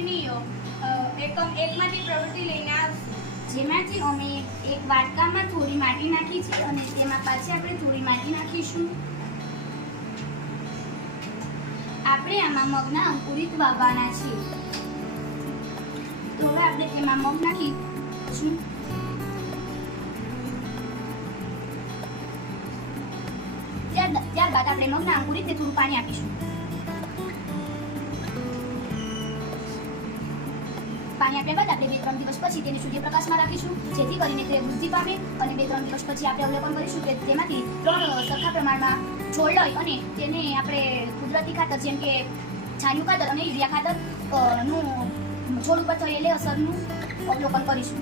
વિદ્યાર્થીની એકમ એકમાંથી પ્રવૃત્તિ લઈને જેમાંથી અમે એક વાટકામાં થોડી માટી નાખી છે અને તેમાં પાછી આપણે થોડી માટી નાખીશું. આપણે આમાં મગના અંકુરિત વાવવાના છે તો હવે આપણે તેમાં મગ નાખીશું. ત્યાર ત્યારબાદ આપણે મગના અંકુરિતને થોડું પાણી આપીશું. પાણી આપ્યા બાદ આપણે બે ત્રણ દિવસ પછી તેને સૂર્યપ્રકાશમાં રાખીશું. જેથી કરીને તે વૃદ્ધિ પામે અને બે ત્રણ દિવસ પછી આપણે અવલોકન કરીશું કે તેમાંથી ત્રણ સરખા પ્રમાણમાં છોડ લઈ અને તેને આપણે કુદરતી ખાતર જેમ કે છાણિયું ખાતર અને યુરિયા ખાતરનું છોડ ઉપર થયેલી અસરનું અવલોકન કરીશું.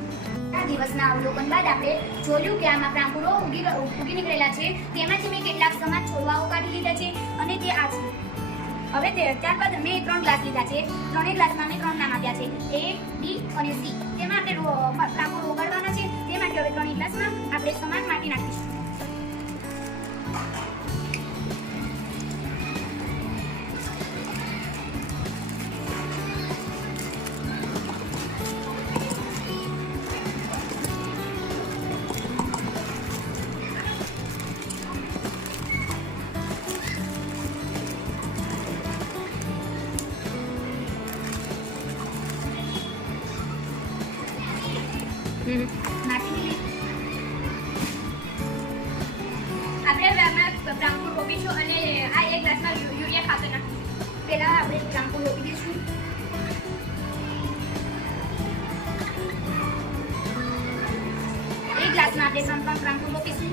આ દિવસના અવલોકન બાદ આપણે જોયું કે આમાં પ્રાંકુરો ઉગી ઉગી નીકળેલા છે. તેમાંથી મેં કેટલાક સમાન છોડવાઓ કાઢી લીધા છે અને તે આ છે. હવે તે ત્યારબાદ મેં ત્રણ ગ્લાસ લીધા છે. ત્રણેય ગ્લાસમાં મેં ત્રણ નામ આપ્યા અને સી તેમાં આપણે પ્રાંકુરો ઓગાળવાના છે. તે માટે હવે ત્રણ ગ્લાસમાં માટી લીધી. આપણે હવે આમાં પ્રાંકુર રોપીશું અને આ એક ગ્લાસમાં યુ- યુરિયા ખાતર નાખીશું પહેલા આપણે પ્રાંકુર રોપી દઈશું એક ગ્લાસમાં આપણે ત્રણ ત્રણ પ્રાંકુર રોપીશું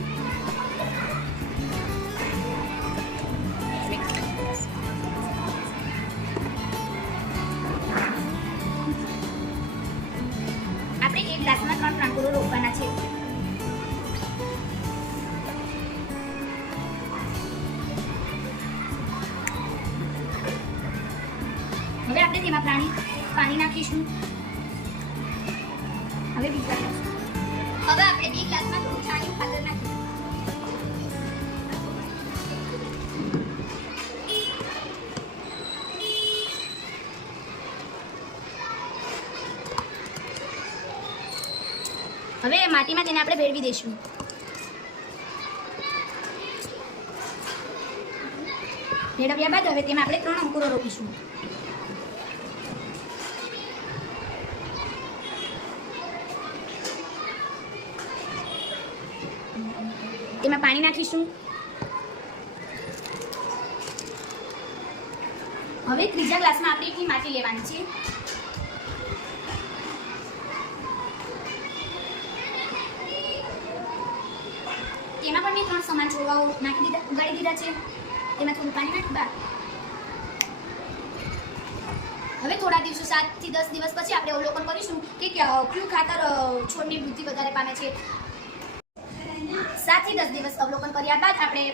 આપણે એક ગ્લાસમાં તેમાં પાણી પાણી નાખીશું. હવે બીજા હવે આપણે બે ગ્લાસમાં થોડું છાણિયું ખાતર હવે માટીમાં તેને આપણે ભેળવી દઈશું. ભેળવ્યા બાદ હવે તેમાં આપણે ત્રણ અંકુરો રોપીશું. તેમાં પાણી નાખીશું. હવે ત્રીજા ગ્લાસમાં આપણે એટલી માટી લેવાની છે. તેમાં પણ મેં ત્રણ સમાન છોડવાઓ નાખી દીધા, ઉગાડી દીધા છે. તેમાં થોડું પાણી નાખી, બા. હવે થોડા દિવસો સાતથી દસ દિવસ પછી આપણે અવલોકન કરીશું કે કયું ખાતર છોડની વૃદ્ધિ વધારે પામે છે. સાતથી દસ દિવસ અવલોકન કર્યા બાદ આપણે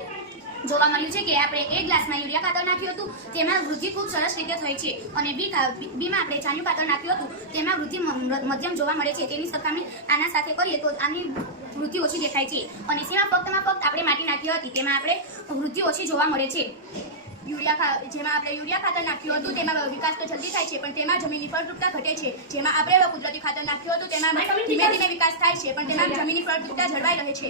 જોવા મળ્યું છે કે આપણે એક ગ્લાસમાં યુરિયા ખાતર નાખ્યું હતું તેમાં વૃદ્ધિ ખૂબ સરસ રીતે થઈ છે. અને બી બીમાં આપણે છાણિયું ખાતર નાખ્યું હતું તેમાં વૃદ્ધિ મધ્યમ જોવા મળે છે. તેની સરખામણી આના સાથે કરીએ તો આની વૃદ્ધિ ઓછી દેખાય છે. અને સીમા ફક્તમાં ફક્ત આપણે માટી નાખી હતી તેમાં આપણે વૃદ્ધિ ઓછી જોવા મળે છે. યુરિયા જેમાં આપણે યુરિયા ખાતર નાખ્યું હતું તેમાં વિકાસ તો જલ્દી થાય છે પણ તેમાં જમીનની ફળદ્રુપતા ઘટે છે. જેમાં આપણે કુદરતી ખાતર નાખ્યું હતું તેમાં ધીમે ધીમે વિકાસ થાય છે પણ તેમાં જમીનની ફળદ્રુપતા જળવાઈ રહે છે.